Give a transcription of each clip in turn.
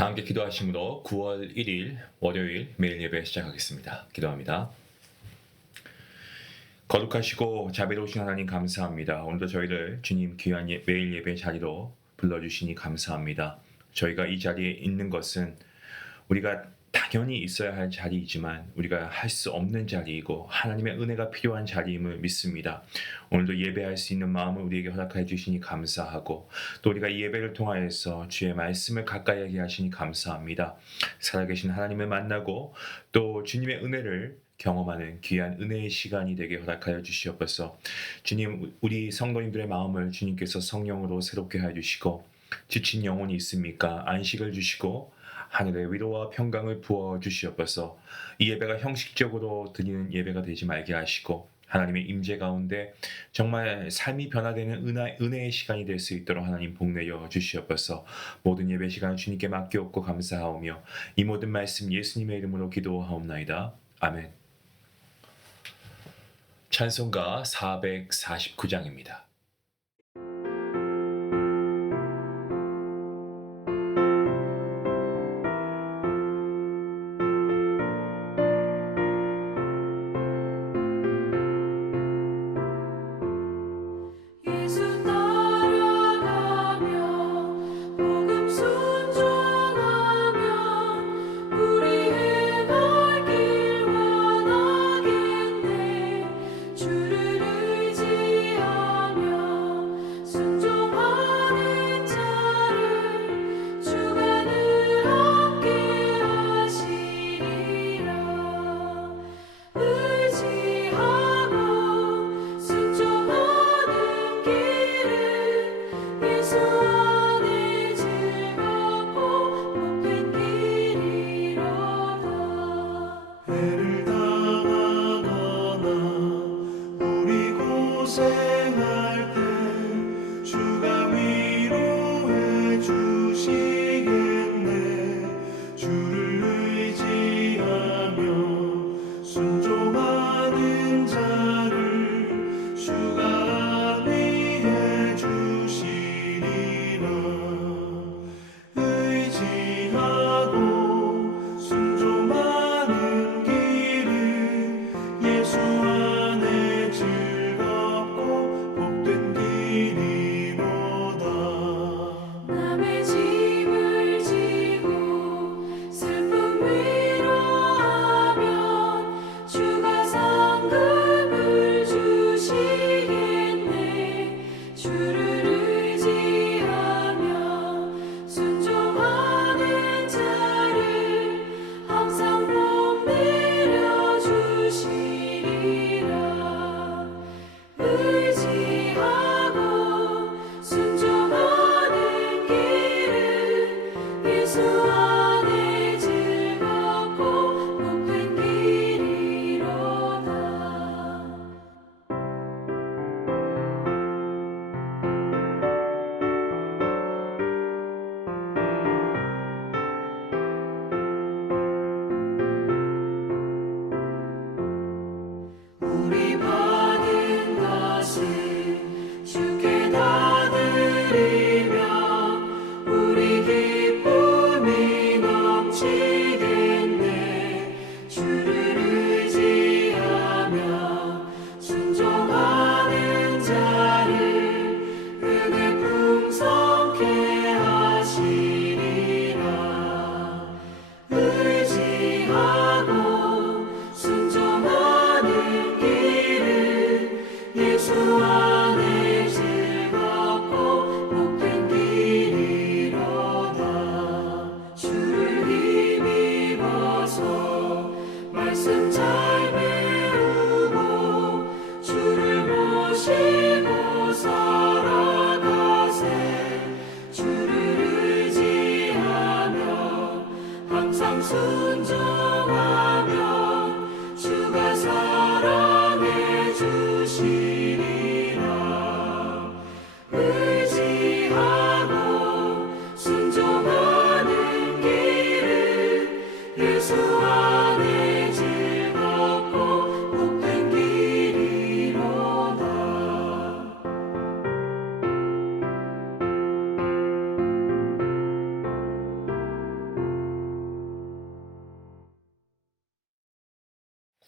다 함께 기도하심으로 9월 1일 월요일 매일 예배 시작하겠습니다. 기도합니다. 거룩하시고 자비로우신 하나님 감사합니다. 오늘도 저희를 주님 귀한 매일 예배 자리로 불러주시니 감사합니다. 저희가 이 자리에 있는 것은 우리가 당연히 있어야 할 자리이지만 우리가 할 수 없는 자리이고 하나님의 은혜가 필요한 자리임을 믿습니다. 오늘도 예배할 수 있는 마음을 우리에게 허락해 주시니 감사하고 또 우리가 이 예배를 통하여서 주의 말씀을 가까이 하게 하시니 감사합니다. 살아계신 하나님을 만나고 또 주님의 은혜를 경험하는 귀한 은혜의 시간이 되게 허락하여 주시옵소서. 주님, 우리 성도님들의 마음을 주님께서 성령으로 새롭게 하여 주시고 지친 영혼이 있습니까? 안식을 주시고 하늘의 위로와 평강을 부어 주시옵소서. 이 예배가 형식적으로 드리는 예배가 되지 말게 하시고 하나님의 임재 가운데 정말 삶이 변화되는 은혜의 시간이 될 수 있도록 하나님 복내어 주시옵소서. 모든 예배 시간을 주님께 맡기옵고 감사하오며 이 모든 말씀 예수님의 이름으로 기도하옵나이다. 아멘. 찬송가 449장입니다.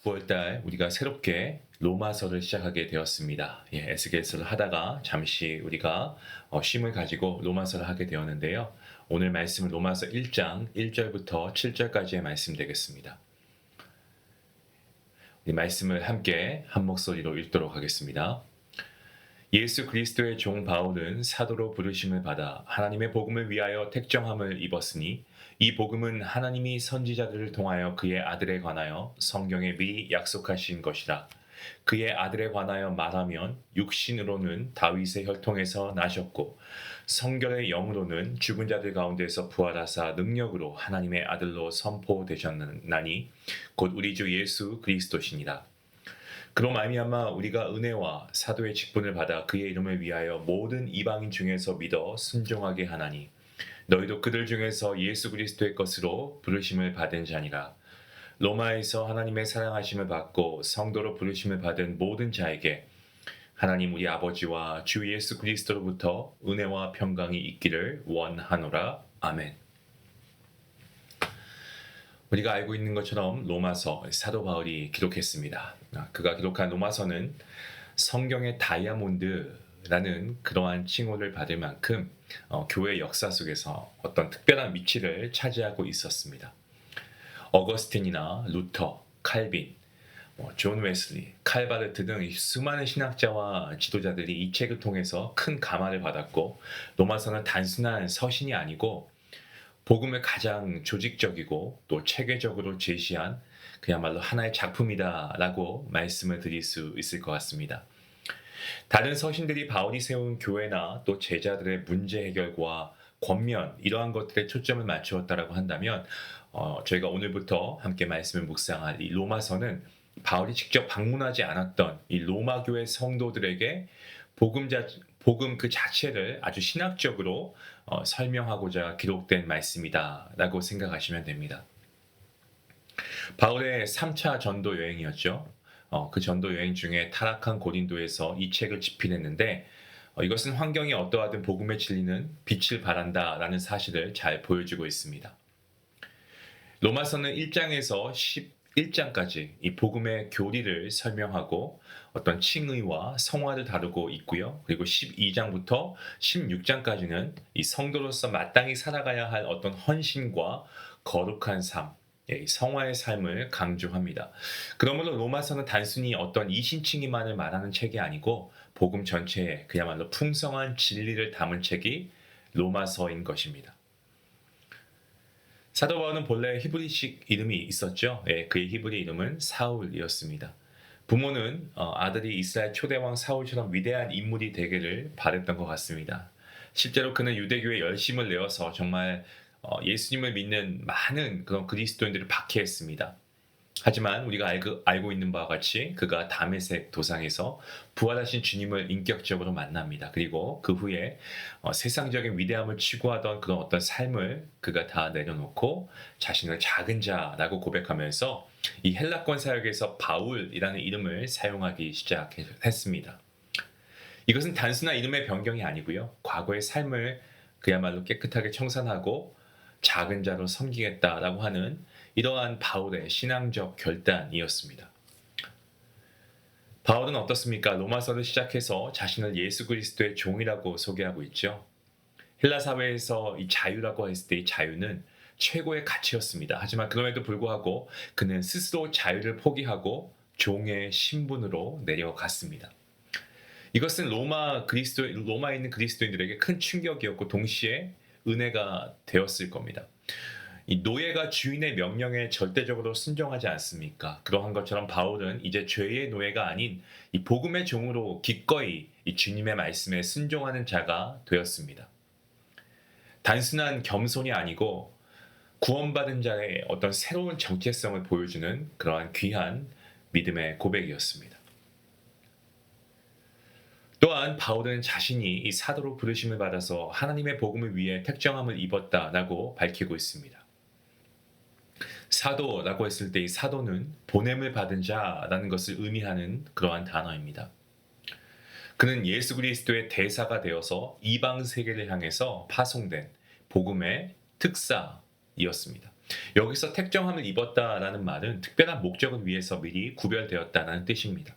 9월달 우리가 새롭게 로마서를 시작하게 되었습니다. 에스겔서를 하다가 잠시 우리가 쉼을 가지고 로마서를 하게 되었는데요. 오늘 말씀은 로마서 1장 1절부터 7절까지의 말씀 되겠습니다. 이 말씀을 함께 한 목소리로 읽도록 하겠습니다. 예수 그리스도의 종 바울은 사도로 부르심을 받아 하나님의 복음을 위하여 택정함을 입었으니 이 복음은 하나님이 선지자들을 통하여 그의 아들에 관하여 성경에 미리 약속하신 것이라. 그의 아들에 관하여 말하면 육신으로는 다윗의 혈통에서 나셨고 성결의 영으로는 죽은 자들 가운데서 부활하사 능력으로 하나님의 아들로 선포되셨나니 곧 우리 주 예수 그리스도시니라. 그로 말미암아 우리가 은혜와 사도의 직분을 받아 그의 이름을 위하여 모든 이방인 중에서 믿어 순종하게 하나니 너희도 그들 중에서 예수 그리스도의 것으로 부르심을 받은 자니라. 로마에서 하나님의 사랑하심을 받고 성도로 부르심을 받은 모든 자에게 하나님 우리 아버지와 주 예수 그리스도로부터 은혜와 평강이 있기를 원하노라. 아멘. 우리가 알고 있는 것처럼 로마서 사도 바울이 기록했습니다. 그가 기록한 로마서는 성경의 다이아몬드라는 그러한 칭호를 받을 만큼 교회 역사 속에서 어떤 특별한 위치를 차지하고 있었습니다. 어거스틴이나 루터, 칼빈, 존 웨슬리, 칼바르트 등 수많은 신학자와 지도자들이 이 책을 통해서 큰 감화를 받았고 로마서는 단순한 서신이 아니고 복음을 가장 조직적이고 또 체계적으로 제시한 그야말로 하나의 작품이다라고 말씀을 드릴 수 있을 것 같습니다. 다른 서신들이 바울이 세운 교회나 또 제자들의 문제 해결과 권면 이러한 것들에 초점을 맞추었다라고 한다면 저희가 오늘부터 함께 말씀을 묵상할 이 로마서는 바울이 직접 방문하지 않았던 이 로마 교회 성도들에게 복음 그 자체를 아주 신학적으로 설명하고자 기록된 말씀이다라고 생각하시면 됩니다. 바울의 3차 전도 여행이었죠. 그 전도 여행 중에 타락한 고린도에서 이 책을 집필했는데 이것은 환경이 어떠하든 복음의 진리는 빛을 발한다라는 사실을 잘 보여주고 있습니다. 로마서는 1장에서 11장까지 이 복음의 교리를 설명하고 어떤 칭의와 성화를 다루고 있고요. 그리고 12장부터 16장까지는 이 성도로서 마땅히 살아가야 할 어떤 헌신과 거룩한 삶, 성화의 삶을 강조합니다. 그러므로 로마서는 단순히 어떤 이신칭의만을 말하는 책이 아니고 복음 전체에 그야말로 풍성한 진리를 담은 책이 로마서인 것입니다. 사도 바울은 본래 히브리식 이름이 있었죠. 그의 히브리 이름은 사울이었습니다. 부모는 아들이 이스라엘 초대왕 사울처럼 위대한 인물이 되기를 바랬던 것 같습니다. 실제로 그는 유대교에 열심을 내어서 정말 예수님을 믿는 많은 그런 그리스도인들을 박해했습니다. 하지만 우리가 알고 있는 바와 같이 그가 다메섹 도상에서 부활하신 주님을 인격적으로 만납니다. 그리고 그 후에 세상적인 위대함을 추구하던 그런 어떤 삶을 그가 다 내려놓고 자신을 작은 자라고 고백하면서 이 헬라권 사역에서 바울이라는 이름을 사용하기 시작했습니다. 이것은 단순한 이름의 변경이 아니고요. 과거의 삶을 그야말로 깨끗하게 청산하고 작은 자로 섬기겠다라고 하는 이러한 바울의 신앙적 결단이었습니다. 바울은 어떻습니까? 로마서를 시작해서 자신을 예수 그리스도의 종이라고 소개하고 있죠. 헬라 사회에서 이 자유라고 했을 때 이 자유는 최고의 가치였습니다. 하지만 그럼에도 불구하고 그는 스스로 자유를 포기하고 종의 신분으로 내려갔습니다. 이것은 로마에 있는 그리스도인들에게 큰 충격이었고 동시에 은혜가 되었을 겁니다. 이 노예가 주인의 명령에 절대적으로 순종하지 않습니까? 그러한 것처럼 바울은 이제 죄의 노예가 아닌 이 복음의 종으로 기꺼이 이 주님의 말씀에 순종하는 자가 되었습니다. 단순한 겸손이 아니고 구원받은 자의 어떤 새로운 정체성을 보여주는 그러한 귀한 믿음의 고백이었습니다. 또한 바울은 자신이 이 사도로 부르심을 받아서 하나님의 복음을 위해 택정함을 입었다라고 밝히고 있습니다. 사도라고 했을 때 이 사도는 보냄을 받은 자라는 것을 의미하는 그러한 단어입니다. 그는 예수 그리스도의 대사가 되어서 이방 세계를 향해서 파송된 복음의 특사이었습니다. 여기서 택정함을 입었다라는 말은 특별한 목적을 위해서 미리 구별되었다는 뜻입니다.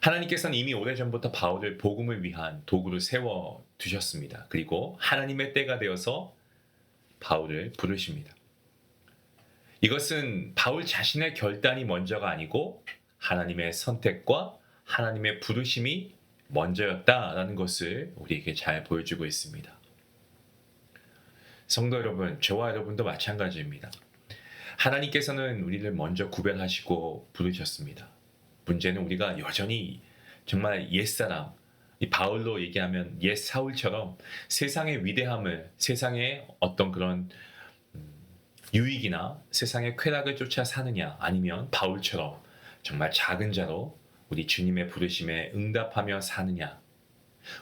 하나님께서는 이미 오래전부터 바울을 복음을 위한 도구로 세워 두셨습니다. 그리고 하나님의 때가 되어서 바울을 부르십니다. 이것은 바울 자신의 결단이 먼저가 아니고 하나님의 선택과 하나님의 부르심이 먼저였다라는 것을 우리에게 잘 보여주고 있습니다. 성도 여러분, 저와 여러분도 마찬가지입니다. 하나님께서는 우리를 먼저 구별하시고 부르셨습니다. 문제는 우리가 여전히 정말 옛사람, 이 바울로 얘기하면 옛 사울처럼 세상의 위대함을, 세상의 어떤 그런 유익이나 세상의 쾌락을 쫓아 사느냐, 아니면 바울처럼 정말 작은 자로 우리 주님의 부르심에 응답하며 사느냐,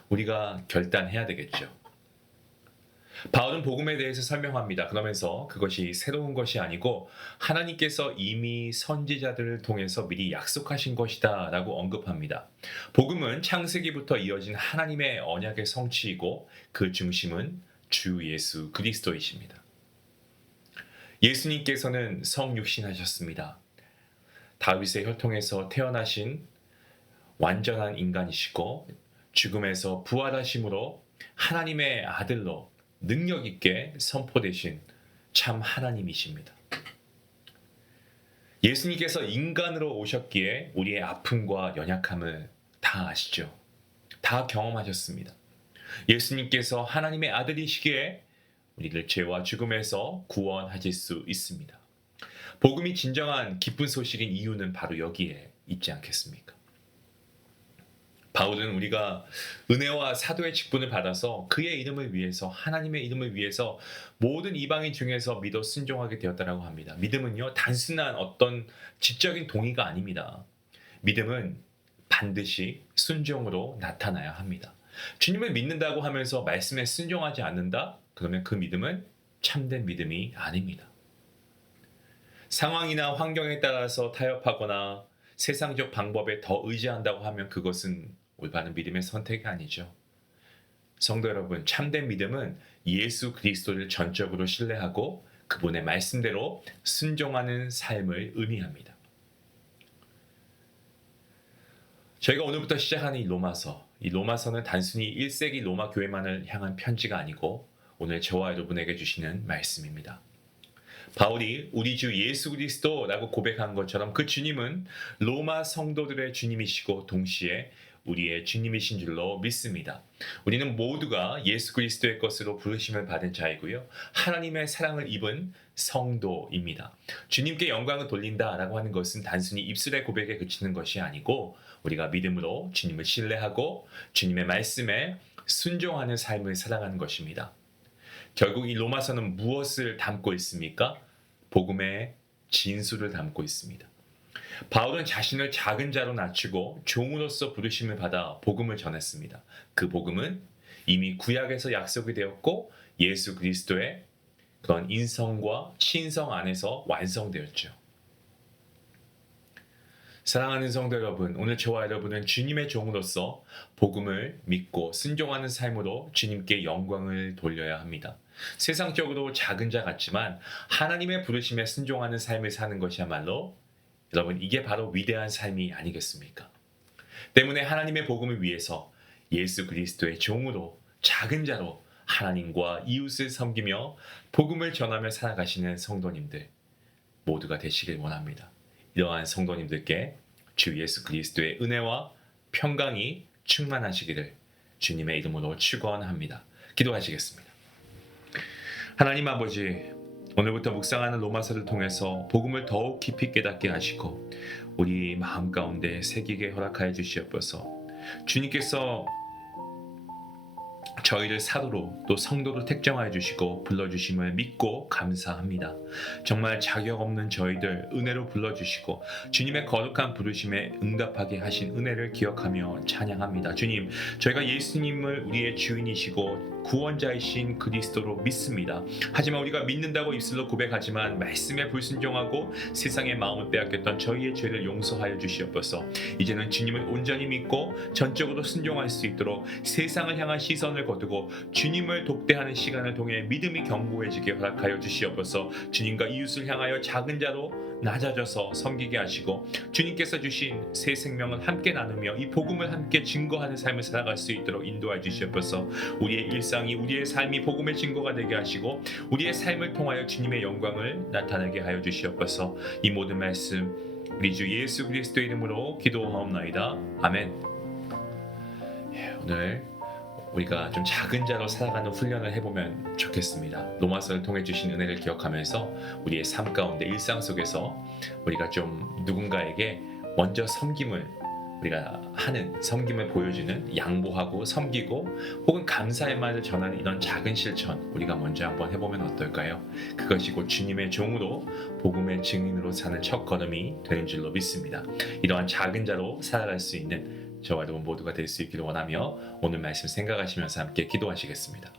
우리가 결단해야 되겠죠. 바울은 복음에 대해서 설명합니다. 그러면서 그것이 새로운 것이 아니고 하나님께서 이미 선지자들을 통해서 미리 약속하신 것이다 라고 언급합니다. 복음은 창세기부터 이어진 하나님의 언약의 성취이고 그 중심은 주 예수 그리스도이십니다. 예수님께서는 성육신하셨습니다. 다윗의 혈통에서 태어나신 완전한 인간이시고 죽음에서 부활하심으로 하나님의 아들로 능력 있게 선포되신 참 하나님이십니다. 예수님께서 인간으로 오셨기에 우리의 아픔과 연약함을 다 아시죠. 다 경험하셨습니다. 예수님께서 하나님의 아들이시기에 우리를 죄와 죽음에서 구원하실 수 있습니다. 복음이 진정한 기쁜 소식인 이유는 바로 여기에 있지 않겠습니까? 바울은 우리가 은혜와 사도의 직분을 받아서 그의 이름을 위해서, 하나님의 이름을 위해서 모든 이방인 중에서 믿어 순종하게 되었다라고 합니다. 믿음은요, 단순한 어떤 지적인 동의가 아닙니다. 믿음은 반드시 순종으로 나타나야 합니다. 주님을 믿는다고 하면서 말씀에 순종하지 않는다? 그러면 그 믿음은 참된 믿음이 아닙니다. 상황이나 환경에 따라서 타협하거나 세상적 방법에 더 의지한다고 하면 그것은 올바른 믿음의 선택이 아니죠. 성도 여러분, 참된 믿음은 예수 그리스도를 전적으로 신뢰하고 그분의 말씀대로 순종하는 삶을 의미합니다. 저희가 오늘부터 시작하는 이 로마서는 단순히 1세기 로마 교회만을 향한 편지가 아니고 오늘 저와 여러분에게 주시는 말씀입니다. 바울이 우리 주 예수 그리스도라고 고백한 것처럼 그 주님은 로마 성도들의 주님이시고 동시에 우리의 주님이신 줄로 믿습니다. 우리는 모두가 예수 그리스도의 것으로 부르심을 받은 자이고요. 하나님의 사랑을 입은 성도입니다. 주님께 영광을 돌린다라고 하는 것은 단순히 입술의 고백에 그치는 것이 아니고 우리가 믿음으로 주님을 신뢰하고 주님의 말씀에 순종하는 삶을 살아가는 것입니다. 결국 이 로마서는 무엇을 담고 있습니까? 복음의 진수를 담고 있습니다. 바울은 자신을 작은 자로 낮추고 종으로서 부르심을 받아 복음을 전했습니다. 그 복음은 이미 구약에서 약속이 되었고 예수 그리스도의 그런 인성과 신성 안에서 완성되었죠. 사랑하는 성도 여러분, 오늘 저와 여러분은 주님의 종으로서 복음을 믿고 순종하는 삶으로 주님께 영광을 돌려야 합니다. 세상적으로 작은 자 같지만 하나님의 부르심에 순종하는 삶을 사는 것이야말로 여러분, 이게 바로 위대한 삶이 아니겠습니까? 때문에 하나님의 복음을 위해서 예수 그리스도의 종으로 작은 자로 하나님과 이웃을 섬기며 복음을 전하며 살아가시는 성도님들 모두가 되시길 원합니다. 이러한 성도님들께 주 예수 그리스도의 은혜와 평강이 충만하시기를 주님의 이름으로 축원합니다. 기도하시겠습니다. 하나님 아버지, 오늘부터 묵상하는 로마서를 통해서 복음을 더욱 깊이 깨닫게 하시고 우리 마음 가운데 새기게 허락하여 주시옵소서. 주님께서 저희를 사도로 또 성도로 택정하여 주시고 불러주심을 믿고 감사합니다. 정말 자격 없는 저희들 은혜로 불러주시고 주님의 거룩한 부르심에 응답하게 하신 은혜를 기억하며 찬양합니다. 주님, 저희가 예수님을 우리의 주인이시고 구원자이신 그리스도로 믿습니다. 하지만 우리가 믿는다고 입술로 고백하지만 말씀에 불순종하고 세상의 마음을 빼앗겼던 저희의 죄를 용서하여 주시옵소서. 이제는 주님을 온전히 믿고 전적으로 순종할 수 있도록 세상을 향한 시선을 거두고 주님을 독대하는 시간을 통해 믿음이 견고해지게 허락하여 주시옵소서. 주님과 이웃을 향하여 작은 자로 낮아져서 섬기게 하시고 주님께서 주신 새 생명을 함께 나누며 이 복음을 함께 증거하는 삶을 살아갈 수 있도록 인도하여 주시옵소서. 우리의 일상이 우리의 삶이 복음의 증거가 되게 하시고 우리의 삶을 통하여 주님의 영광을 나타내게 하여 주시옵소서. 이 모든 말씀 우리 주 예수 그리스도의 이름으로 기도하옵나이다. 아멘. 오늘 우리가 좀 작은 자로 살아가는 훈련을 해보면 좋겠습니다. 로마서를 통해 주신 은혜를 기억하면서 우리의 삶 가운데 일상 속에서 우리가 좀 누군가에게 먼저 섬김을 보여주는, 양보하고 섬기고 혹은 감사의 말을 전하는 이런 작은 실천 우리가 먼저 한번 해보면 어떨까요? 그것이 곧 주님의 종으로 복음의 증인으로 사는 첫 걸음이 되는 줄로 믿습니다. 이러한 작은 자로 살아갈 수 있는 저와 여러분 모두가 될 수 있기를 원하며 오늘 말씀 생각하시면서 함께 기도하시겠습니다.